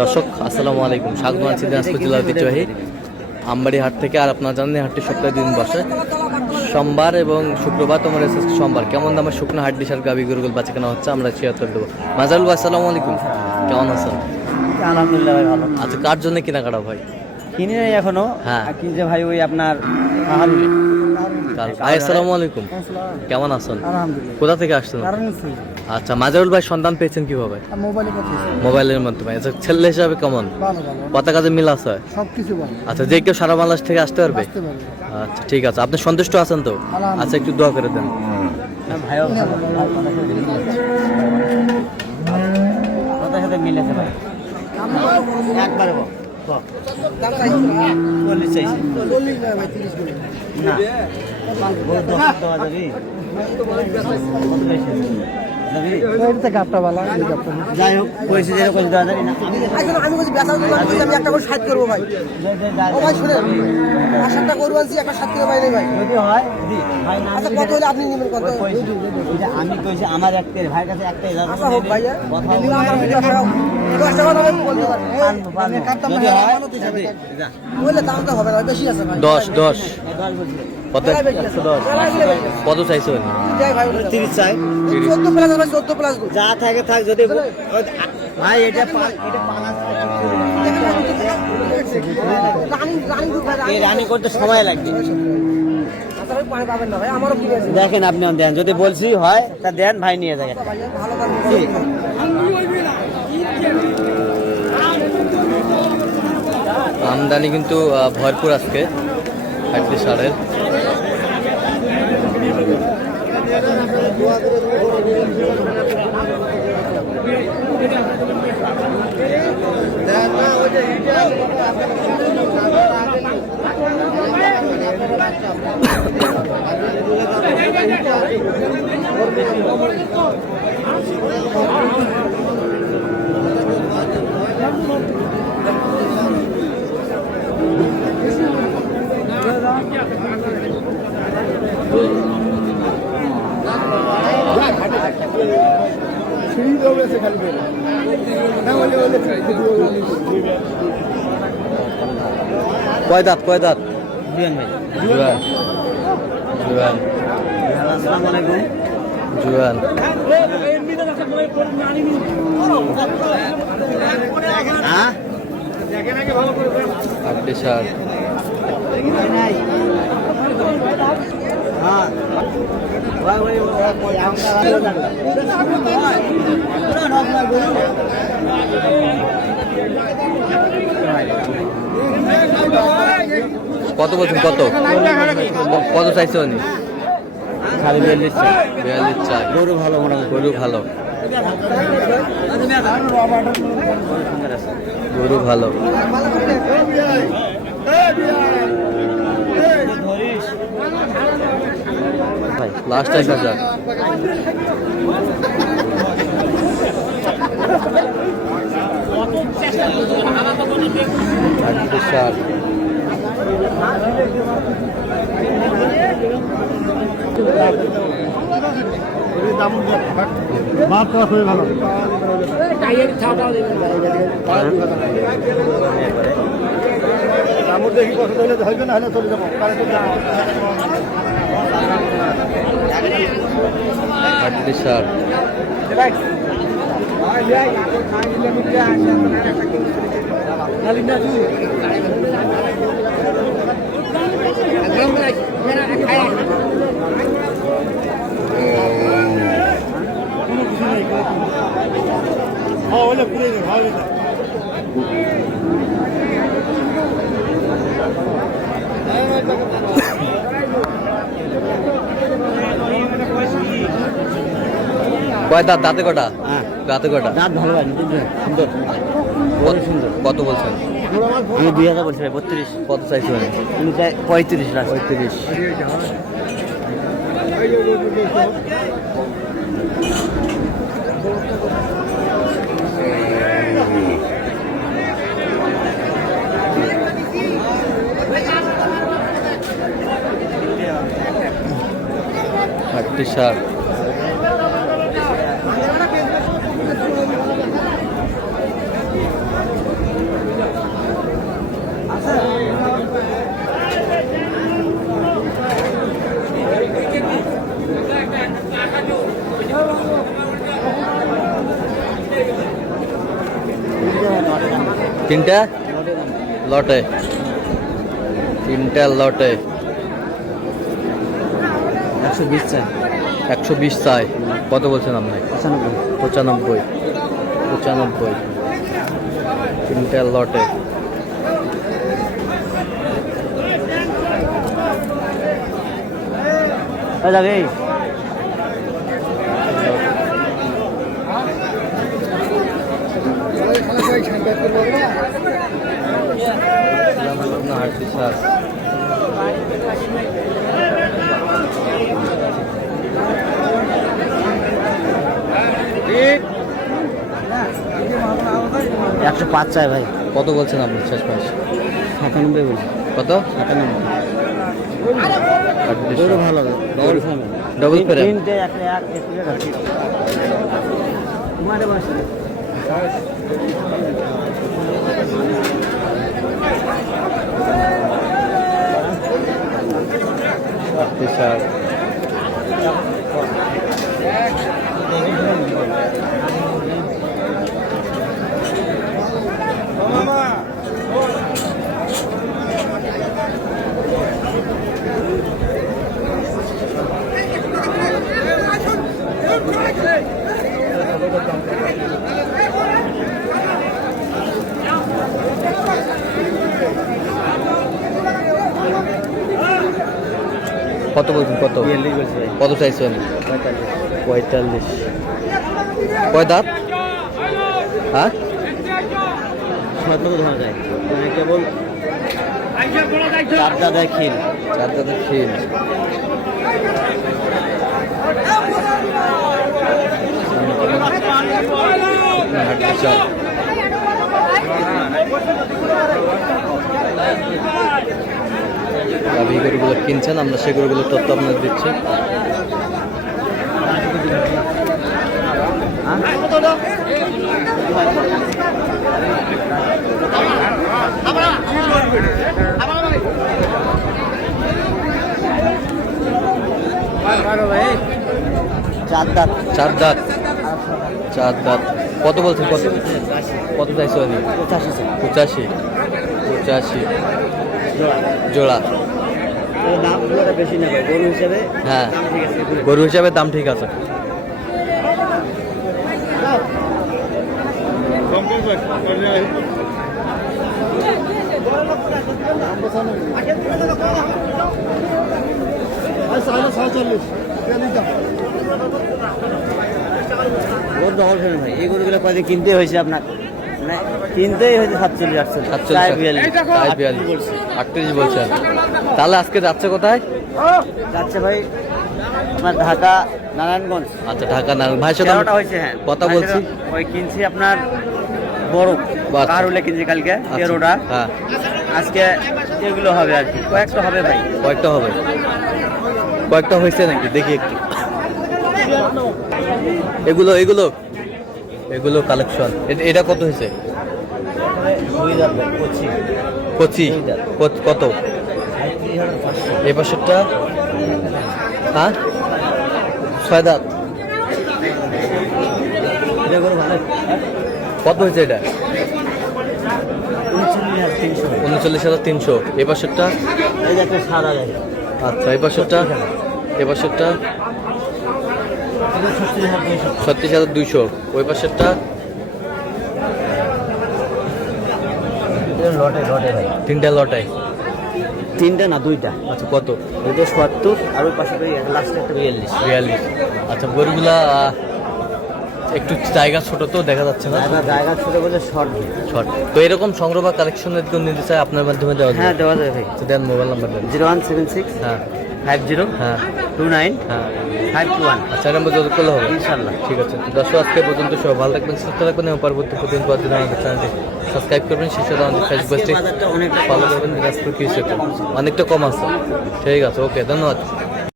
দর্শক আসসালামু আলাইকুম, স্বাগত আছি দিনাজপুর জেলার ঐতিহ্যবাহী আমবাড়ি হাট থেকে। আর আপনারা জানেন হাটটি সপ্তাহে 2 দিন বসে, সোমবার এবং শুক্রবার। তোমার সোমবার কেমন দামের শুকনো হাড্ডি সার গাবি গরুগুল বাচ্চা কেনা হচ্ছে আমরা শেয়ার করে দেবো। মাজারুল ভাই আসসালামু আলাইকুম, কেমন আছেন? আলহামদুলিল্লাহ ভাই, ভালো। আচ্ছা, কার জন্য কেনাকাটা ভাই? কিনি নাই এখনো। হ্যাঁ, কি যে ভাই ওই আপনার আহারুল ভাই আসসালামু আলাইকুম, কেমন আছেন? আলহামদুলিল্লাহ। কোথা থেকে আসছেন? আচ্ছা, মাজারুল ভাই সন্ধান পেয়েছেন কিভাবে? মোবাইলের মাধ্যমে। আচ্ছা, ছেলে হিসাবে কেমন? কত কাজে মিল আছে? সবকিছু ভালো। আচ্ছা, যে কেউ সারা বাংলাদেশ থেকে আসতে পারবে? আচ্ছা ঠিক আছে, আপনি সন্তুষ্ট আছেন তো? আচ্ছা, একটু দোয়া করে দেন। ভাইও কথা সাথে মিলেছে ভাই, একবারে বল। যাই হোক পয়সা যেরকম দেওয়া যাবে না। আমি বলছি আমি একটা করে 60 করবো ভাই। ও ভাই শুনেন, 60টা করবো আনছি, একটা 60 করে বাইরে ভাই। যদি হয় দি ভাই না। আচ্ছা, কত হলে আপনি নেবেন? কত? আমি কইছি আমার একটাই ভাইয়ের কাছে একটাই দাদা। আচ্ছা হোক ভাইয়া, কথা মিনিমাম আমার 10 টাকা আমি বলতে পারি। পারবো। যদি হয় যাবে যা বললে দামটা হবে না, বেশি আছে ভাই। 10 কত? কত? 110 কত চাইছো? যাই ভাই, 30 চাই। 14 প্লাস ভাই, 14 প্লাস গো। যা থাকে থাক। যদি ভাই এটা এই রানি করতে সময় লাগবে। পানি পাবেন না ভাই, আমারও কি আছে। দেখেন আপনি দেন, যদি বলছি হয় তা দেন ভাই, নিয়ে যাবেন। ভালো দাম। আমদানি কিন্তু ভরপুর আজকে হাড্ডি সারের। কয় দাঁত? দিবেন ভাই। জুয়ান জুয়ান আসসালামু আলাইকুম। জুয়ান হ্যাঁ হাড্ডি সার। হ্যাঁ কত বলছেন? কত চাইছো? 42 চাই। গরু ভালো, মোটামুটি গরু ভালো, গরু ভালো। লাস্ট 1000। হাড্ডি সার। খুবই ভালো। দেখি পছন্দ হলে হইবে, না হলে চলে যাবো। হাড্ডি সার। কয় দাঁত? দাঁতে কটা? দাঁতে কটা? দাঁত ভালো লাগে, সুন্দর, সুন্দর। কত বলছেন? আমি 2000 বলছি ভাই। 32 কত চাইছো? তুমি চাই 35 লাখ। 35। টি-শার্ট। তিনটা লটে, তিনটা লটে 120 চাই। 120 চাই। কত বলছেন আপনি? 95। 95 তিনটা লটে। যাবে একশো 5 চাই ভাই। কত বলছেন আপনি শেষ মাস? 97 বলছি। কত? 97। গরু ভালো হবে, ডবল ফ্যামিলি, ডবল ফ্রেম। তিনটে একটা এক প্লেট আছে। মারে বসে কত বলছেন? কত? 42 বলছি ভাই। কত চাইছেন? 45। কয় দাঁত? হ্যাঁ, সব লোক ধরা যায় মানে কেবল চার দাদা খিল। চার দাঁতের খিল। গাভী গরুগুলো কিনছেন, আমরা সেই গরুগুলোর তথ্য আপনাদের দিচ্ছি। চার দাঁত। চার দাঁত, চার দাঁত। কত বলছেন? কত কত চাইছো? 85। 85 জোড়া। দাম বেশি নেবে গরু হিসেবে। হ্যাঁ, গরু হিসাবে দাম ঠিক আছে। ভাই এই গরুগুলো কয়দিন কিনতে হয়েছে আপনার? মানে কিনতেই হয়েছে 47, 48। 38 বলছেন। তাহলে আজকে যাচ্ছে কোথায়? যাচ্ছে ভাই আপনার ঢাকা নারায়ণগঞ্জ। আচ্ছা, ঢাকা না ভাই সাথে তেরোটা হয়েছে। হ্যাঁ, কথা বলছি। ওই কিনছি আপনার বড় কারুলে কিনছি কালকে 13টা। হ্যাঁ, আজকে এগুলো হবে আর কি, কয়েকটা হবে ভাই। কয়েকটা হবে? কয়েকটা হয়েছে নাকি দেখি একটু। এগুলো এগুলো এগুলো কালেকশন। এটা কত হয়েছে? কচি কত? এই পাশেরটা? হ্যাঁ, 6 দাঁত। কত হয়েছে এটা? 39,300। এই পাশেরটা? আচ্ছা, এই পাশেরটা? এই পাশেরটা 36,200। ওই পাশেরটা? তিনটা লটাই? তিনটা না, দুইটা। আচ্ছা, কত? দুইটা 70 আর ওই পাশে লাস্টে একটা 42। আচ্ছা, গরুগুলা একটু জায়গা ছোট তো দেখা যাচ্ছে না। জায়গা ছোট বলে শর্ট। তো এরকম সংগ্রহ বা কালেকশনের কেউ নিতে চায় আপনার মাধ্যমে দেওয়া হ্যাঁ, দেওয়া যাবে ভাই। দেন মোবাইল নাম্বার দেন। 0176 হ্যাঁ 50 হ্যাঁ 29 হ্যাঁ 521। আচ্ছা, নাম্বার যোগাযোগ করলে হবে ইনশাআল্লাহ। ঠিক আছে। দর্শক, আজকে পর্যন্ত সবাই ভালো থাকবেন, সুস্থ থাকবেন এবং পরবর্তী প্রতিদিন পর দিন আমাদের চ্যানেলটি সাবস্ক্রাইব করবেন। সেই সাথে আমাদের ফেসবুকটি বাজারটা অনেকটা ফলো করবেন। দিনাজপুর কৃষি অনেকটা কম আছে। ঠিক আছে, ওকে, ধন্যবাদ।